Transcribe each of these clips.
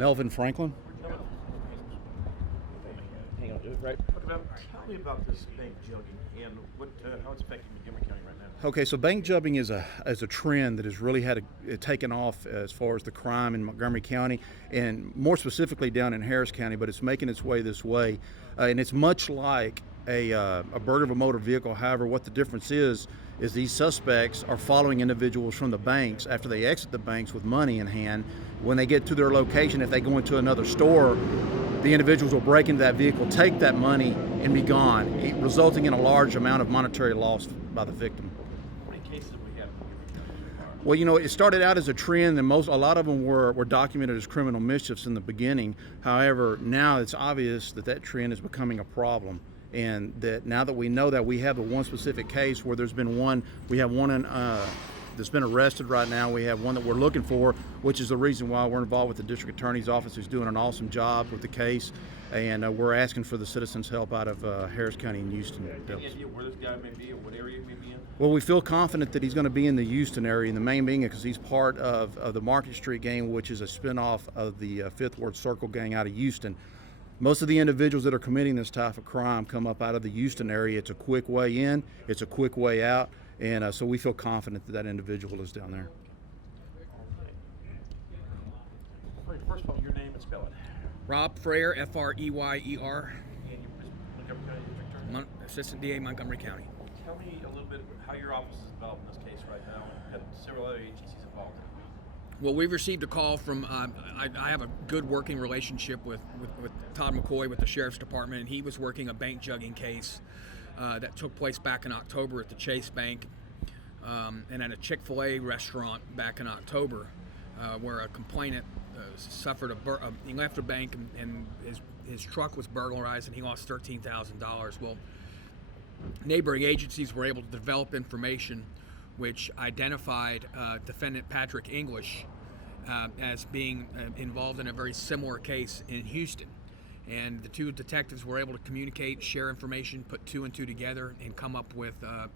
Melvin Franklin. Hang on, right. Tell me about this bank jugging and how it's affecting Montgomery County right now. Okay, so bank jugging is a trend that has really taken off as far as the crime in Montgomery County, and more specifically down in Harris County. But it's making its way this way, and it's much like a burglary of a motor vehicle. However, what the difference is these suspects are following individuals from the banks after they exit the banks with money in hand. When they get to their location, if they go into another store, the individuals will break into that vehicle, take that money, and be gone, resulting in a large amount of monetary loss by the victim. How many cases have we had? Well, you know, it started out as a trend, and a lot of them were documented as criminal mischiefs in the beginning. However, now it's obvious that trend is becoming a problem, and that now that we know that we have the one specific case where we have one that's been arrested right now. We have one that we're looking for, which is the reason why we're involved with the district attorney's office, who's doing an awesome job with the case, and we're asking for the citizens' help out of Harris County and Houston. Any idea where this guy may be or what area he may be in? Well, we feel confident that he's going to be in the Houston area, and the main being because he's part of the Market Street gang, which is a spinoff of the Fifth Ward Circle gang out of Houston. Most of the individuals that are committing this type of crime come up out of the Houston area. It's a quick way in, it's a quick way out, and so we feel confident that individual is down there. First of all, your name and spell it. Rob Freyer, Freyer. And you're Montgomery County District Attorney? Assistant DA, Montgomery County. Tell me a little bit how your office is involved in this case right now, and several other agencies involved. Well, we received a call from, I have a good working relationship with Todd McCoy with the Sheriff's Department, and he was working a bank jugging case that took place back in October at the Chase Bank and at a Chick-Fil-A restaurant back in October, where a complainant suffered he left a bank and his truck was burglarized and he lost $13,000. Well, neighboring agencies were able to develop information which identified defendant Patrick English as being involved in a very similar case in Houston. And the two detectives were able to communicate, share information, put two and two together, and come up with the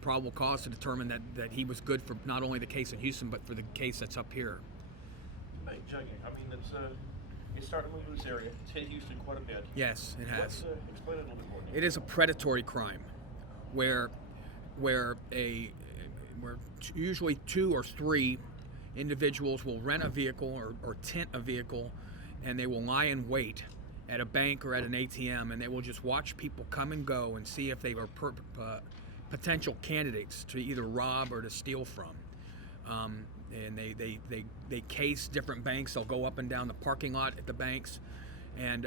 probable cause to determine that he was good for not only the case in Houston, but for the case that's up here. Bank jugging, I mean, it's starting to move to this area. It's hit Houston quite a bit. Yes, it has. Explain it a little bit more. It is a predatory crime where usually two or three individuals will rent a vehicle or tint a vehicle, and they will lie in wait at a bank or at an ATM, and they will just watch people come and go and see if they are potential candidates to either rob or to steal from. And they case different banks. They'll go up and down the parking lot at the banks, and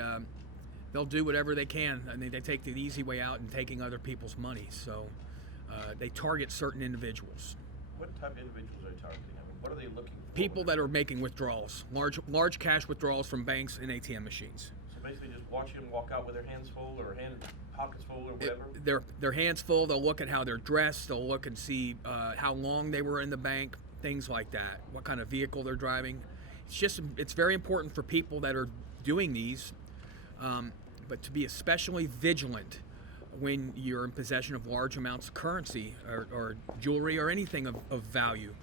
they'll do whatever they can. I mean, they take the easy way out in taking other people's money. So they target certain individuals. What type of individuals are they targeting? I mean, what are they looking for? People that are making withdrawals, large cash withdrawals from banks and ATM machines. So basically just watch them walk out with their hands full or pockets full or whatever? Their hands full. They'll look at how they're dressed. They'll look and see how long they were in the bank, things like that, what kind of vehicle they're driving. It's very important for people that are doing these, but to be especially vigilant when you're in possession of large amounts of currency or jewelry or anything of value.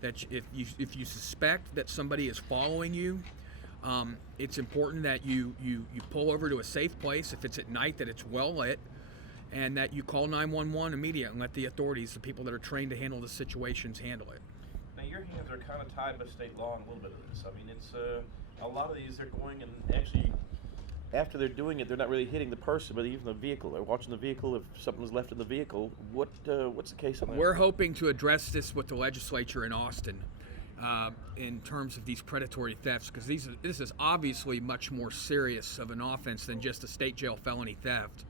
That if you suspect that somebody is following you, it's important that you pull over to a safe place. If it's at night, that it's well lit, and that you call 911 immediately and let the authorities, the people that are trained to handle the situations, handle it. Now your hands are kind of tied by state law in a little bit of this. I mean, it's a lot of these, they're going and actually, after they're doing it, they're not really hitting the person, but even the vehicle. They're watching the vehicle. If something was left in the vehicle, what's the case on that? We're hoping to address this with the legislature in Austin in terms of these predatory thefts, because this is obviously much more serious of an offense than just a state jail felony theft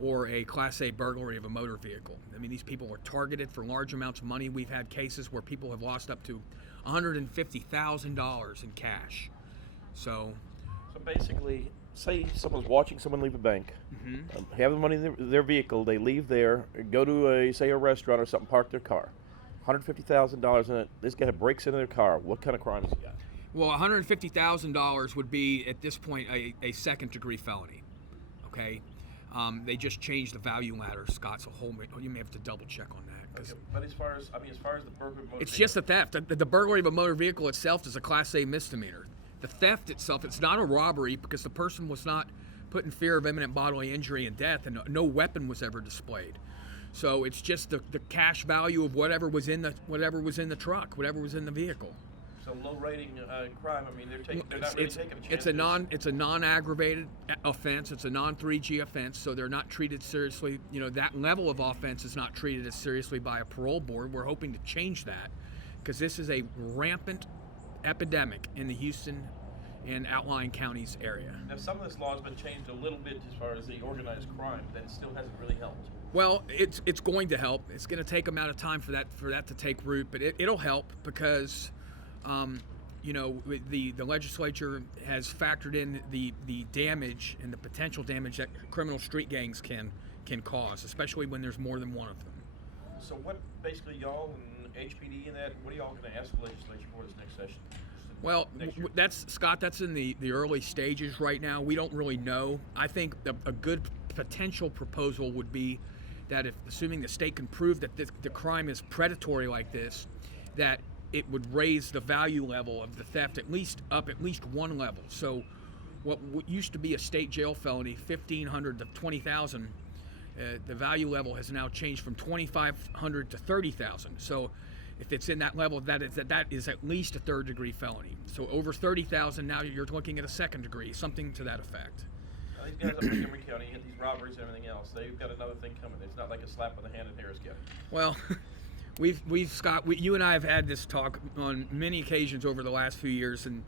or a Class A burglary of a motor vehicle. I mean, these people are targeted for large amounts of money. We've had cases where people have lost up to $150,000 in cash. So basically, say someone's watching someone leave a bank, have the money in their vehicle, they leave there, go to a restaurant or something, park their car, $150,000 in it. This guy breaks into their car. What kind of crime has he got? Well, $150,000 would be at this point a second degree felony. Okay, They just changed the value ladder, Scott. So you may have to double check on that. Okay, but as far as the burglary of motor It's vehicle, just a theft. The burglary of a motor vehicle itself is a Class A misdemeanor. The theft itself, it's not a robbery because the person was not put in fear of imminent bodily injury and death, and no weapon was ever displayed. So it's just the cash value of whatever was in the truck, whatever was in the vehicle. So low rating crime. I mean, they're not really taking a chance. It's a non-aggravated offense. It's a non-3G offense. So they're not treated seriously. You know, that level of offense is not treated as seriously by a parole board. We're hoping to change that because this is a rampant epidemic in the Houston and outlying counties area. Now, some of this law has been changed a little bit as far as the organized crime, but it still hasn't really helped. Well, it's going to help. It's going to take a amount of time for that to take root, but it'll help because. You know, the legislature has factored in the damage and the potential damage that criminal street gangs can cause, especially when there's more than one of them. So what basically y'all and HPD and that, what are y'all going to ask the legislature for this next session? Well, that's in the early stages right now. We don't really know. I think a good potential proposal would be that if, assuming the state can prove that the crime is predatory like this, that it would raise the value level of the theft at least one level. So what used to be a state jail felony, $1,500 to $20,000, the value level has now changed from $2,500 to $30,000. So if it's in that level, that is at least a third degree felony. So over $30,000, now you're looking at a second degree, something to that effect. These guys up in Montgomery County hit these robberies and everything else. They've got another thing coming. It's not like a slap on the hand in Harris County. Well, Scott, you and I have had this talk on many occasions over the last few years, and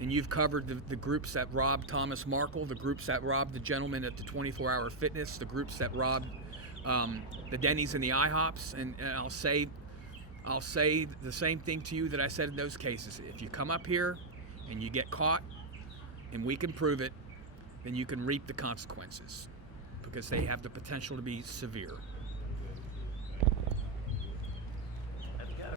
you've covered the groups that robbed Thomas Markle, the groups that robbed the gentleman at the 24-hour fitness, the groups that robbed the Denny's and the IHOPs, and I'll say the same thing to you that I said in those cases. If you come up here and you get caught, and we can prove it, then you can reap the consequences because they have the potential to be severe.